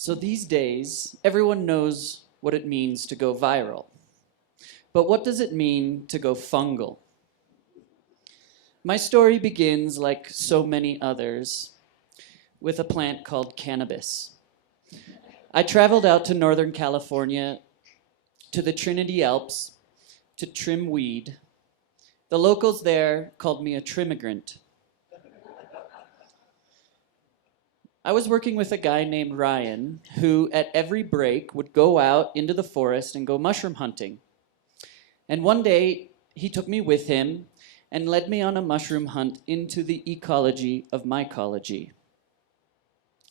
So these days, everyone knows what it means to go viral. But what does it mean to go fungal? My story begins, like so many others, with a plant called cannabis. I traveled out to Northern California, to the Trinity Alps, to trim weed. The locals there called me a trimigrant. I was working with a guy named Ryan, who at every break would go out into the forest and go mushroom hunting. And one day, he took me with him and led me on a mushroom hunt into the ecology of mycology.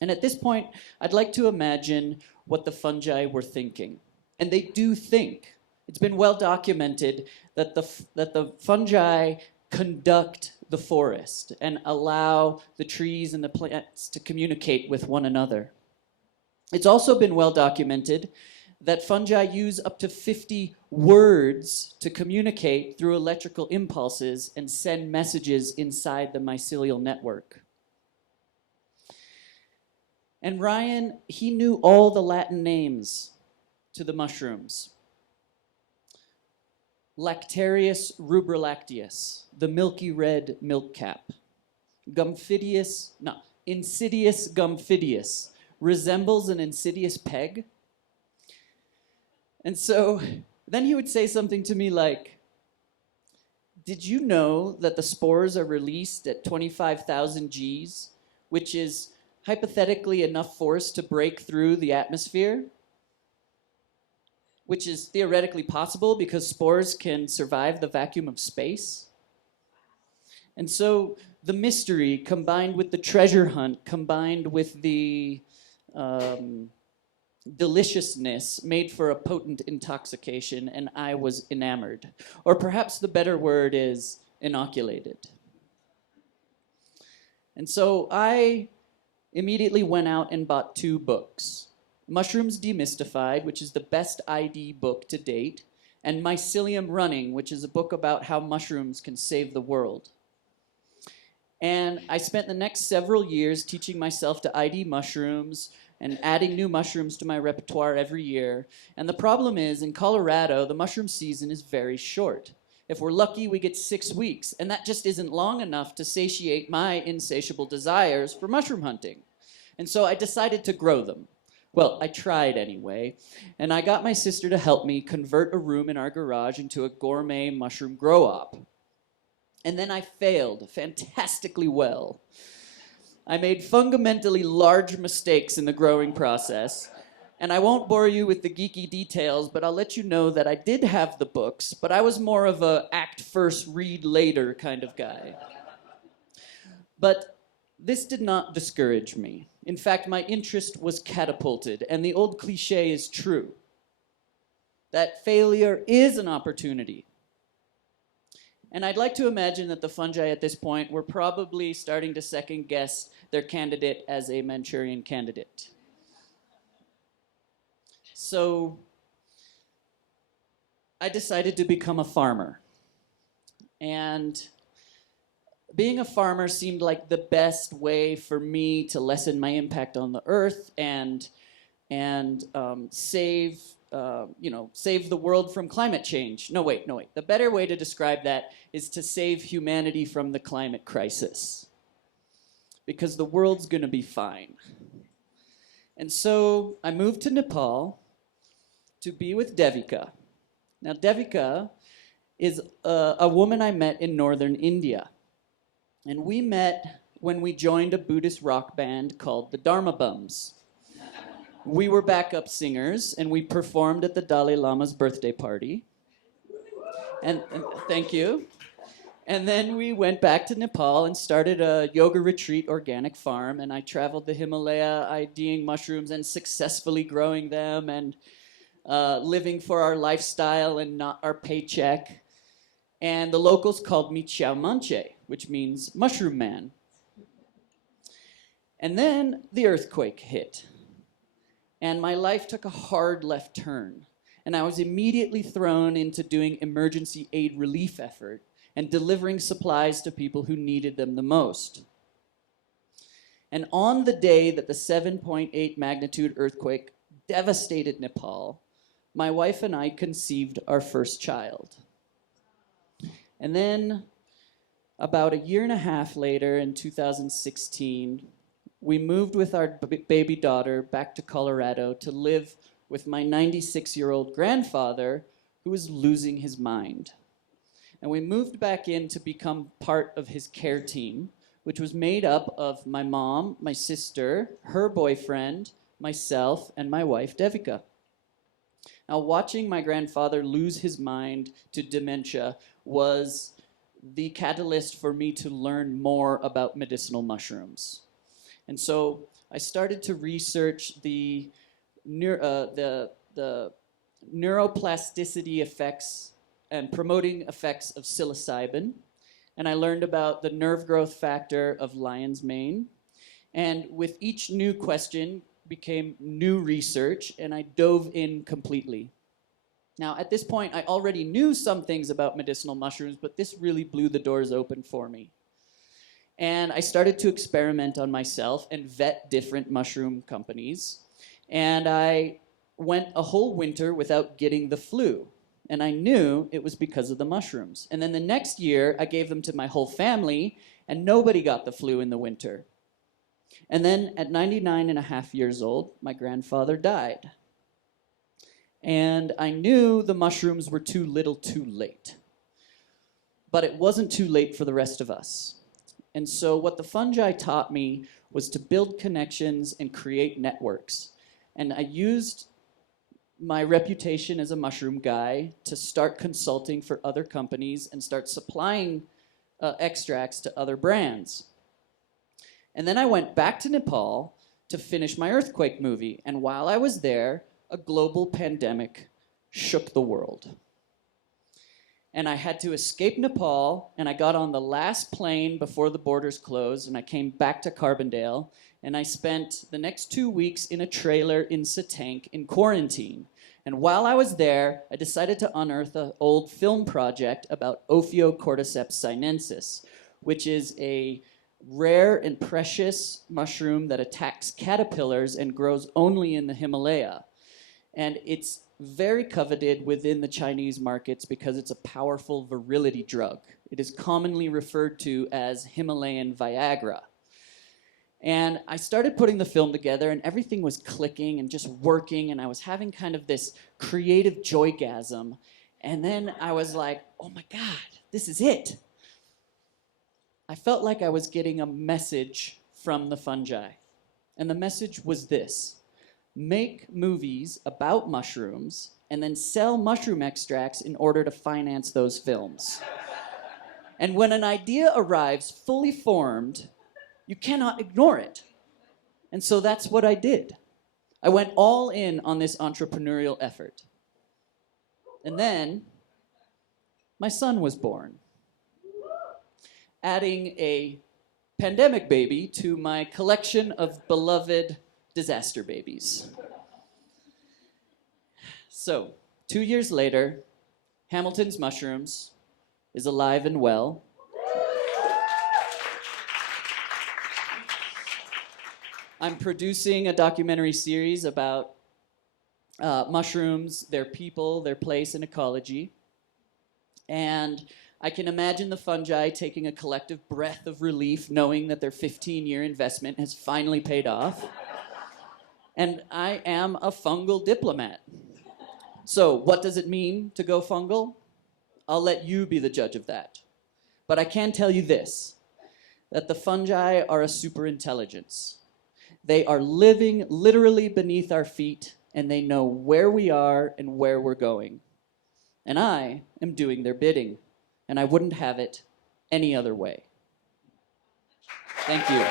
And at this point, I'd like to imagine what the fungi were thinking. And they do think. It's been well documented that the fungi conduct the forest and allow the trees and the plants to communicate with one another. It's also been well documented that fungi use up to 50 words to communicate through electrical impulses and send messages inside the mycelial network. And Ryan, he knew all the Latin names to the mushrooms. Lactarius rubrolacteus, the milky red milkcap. Insidious gumfidius, resembles an insidious peg. And so then he would say something to me like, did you know that the spores are released at 25,000 Gs, which is hypothetically enough force to break through the atmosphere? Which is theoretically possible because spores can survive the vacuum of space. And so the mystery combined with the treasure hunt, combined with the deliciousness made for a potent intoxication, and I was enamored. Or perhaps the better word is inoculated. And so I immediately went out and bought 2 books. Mushrooms Demystified, which is the best ID book to date, and Mycelium Running, which is a book about how mushrooms can save the world. And I spent the next several years teaching myself to ID mushrooms and adding new mushrooms to my repertoire every year. And the problem is, in Colorado, the mushroom season is very short. If we're lucky, we get 6 weeks, and that just isn't long enough to satiate my insatiable desires for mushroom hunting. And so I decided to grow them. Well, I tried anyway, and I got my sister to help me convert a room in our garage into a gourmet mushroom grow-op. And then I failed fantastically well. I made fundamentally large mistakes in the growing process, and I won't bore you with the geeky details, but I'll let you know that I did have the books, but I was more of a act first, read later kind of guy. But this did not discourage me. In fact, my interest was catapulted, and the old cliche is true, that failure is an opportunity. And I'd like to imagine that the fungi at this point were probably starting to second guess their candidate as a Manchurian candidate. So I decided to become a farmer. And being a farmer seemed like the best way for me to lessen my impact on the earth and save the world from climate change. No, wait. The better way to describe that is to save humanity from the climate crisis. Because the world's gonna be fine. And so I moved to Nepal to be with Devika. Now, Devika is a woman I met in northern India. And we met when we joined a Buddhist rock band called the Dharma Bums. We were backup singers, and we performed at the Dalai Lama's birthday party. And thank you. And then we went back to Nepal and started a yoga retreat organic farm, and I traveled the Himalaya IDing mushrooms and successfully growing them and living for our lifestyle and not our paycheck. And the locals called me Chow Manche, which means mushroom man. And then the earthquake hit. And my life took a hard left turn. And I was immediately thrown into doing emergency aid relief effort and delivering supplies to people who needed them the most. And on the day that the 7.8 magnitude earthquake devastated Nepal, my wife and I conceived our first child. And then, about a year and a half later, in 2016, we moved with our baby daughter back to Colorado to live with my 96-year-old grandfather, who was losing his mind. And we moved back in to become part of his care team, which was made up of my mom, my sister, her boyfriend, myself, and my wife, Devika. Now, watching my grandfather lose his mind to dementia was the catalyst for me to learn more about medicinal mushrooms. And so I started to research the neuroplasticity effects and promoting effects of psilocybin. And I learned about the nerve growth factor of lion's mane. And with each new question became new research, and I dove in completely. Now, at this point, I already knew some things about medicinal mushrooms, but this really blew the doors open for me. And I started to experiment on myself and vet different mushroom companies. And I went a whole winter without getting the flu. And I knew it was because of the mushrooms. And then the next year, I gave them to my whole family, and nobody got the flu in the winter. And then at 99 and a half years old, my grandfather died. And I knew the mushrooms were too little too late. But it wasn't too late for the rest of us. And so what the fungi taught me was to build connections and create networks. And I used my reputation as a mushroom guy to start consulting for other companies and start supplying extracts to other brands. And then I went back to Nepal to finish my earthquake movie. And while I was there, a global pandemic shook the world. And I had to escape Nepal, and I got on the last plane before the borders closed, and I came back to Carbondale, and I spent the next 2 weeks in a trailer in Satank in quarantine. And while I was there, I decided to unearth an old film project about Ophiocordyceps sinensis, which is a rare and precious mushroom that attacks caterpillars and grows only in the Himalaya. And it's very coveted within the Chinese markets because it's a powerful virility drug. It is commonly referred to as Himalayan Viagra. And I started putting the film together, and everything was clicking and just working, and I was having kind of this creative joygasm. And then I was like, oh my God, this is it. I felt like I was getting a message from the fungi. And the message was this: make movies about mushrooms and then sell mushroom extracts in order to finance those films. And when an idea arrives fully formed, you cannot ignore it. And so that's what I did. I went all in on this entrepreneurial effort. And then my son was born, adding a pandemic baby to my collection of beloved disaster babies. So, 2 years later, Hamilton's Mushrooms is alive and well. I'm producing a documentary series about mushrooms, their people, their place in ecology. And I can imagine the fungi taking a collective breath of relief knowing that their 15-year investment has finally paid off. And I am a fungal diplomat. So what does it mean to go fungal? I'll let you be the judge of that. But I can tell you this, that the fungi are a superintelligence. They are living literally beneath our feet, and they know where we are and where we're going. And I am doing their bidding, and I wouldn't have it any other way. Thank you.